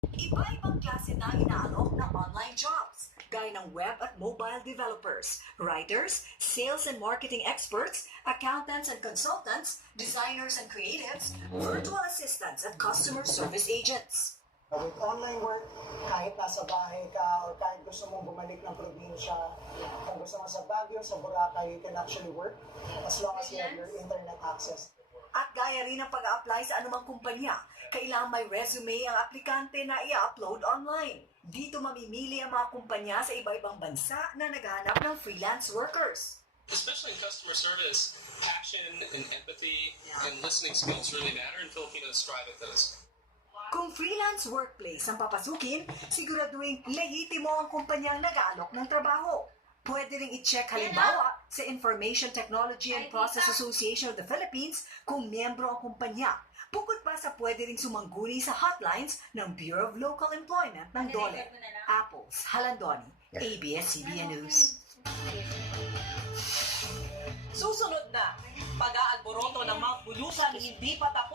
Iba-ibang klase na inaalok ng online jobs, gaya ng web at mobile developers, writers, sales and marketing experts, accountants and consultants, designers and creatives, virtual assistants at customer service agents. With online work, kahit nasa bahay ka or kahit gusto mong bumalik ng probinsya, kung gusto mo sa Baguio, sa Boracay, you can actually work as long as you have your internet access. At gaya rin ng pag-a-apply sa anumang kumpanya, kailangan may resume ang aplikante na i-upload online. Dito mamimili ang mga kumpanya sa iba-ibang bansa na naghahanap ng freelance workers. Especially in customer service, passion and empathy and listening skills really matter, and Filipinos strive at those. Kung freelance workplace ang papasukin, siguraduhin lehitimo ang kumpanyang nag-aalok ng trabaho. Pwede ring i-check halimbawa sa Information Technology and Process Association of the Philippines kung miyembro ang kumpanya. Bukod pa sa pwede ring sumangguni sa hotlines ng Bureau of Local Employment ng DOLE. Apples, Halandoni, ABS-CBN News. Susunod na, pag-aalboroto ng mga bulusan hindi pa tapos.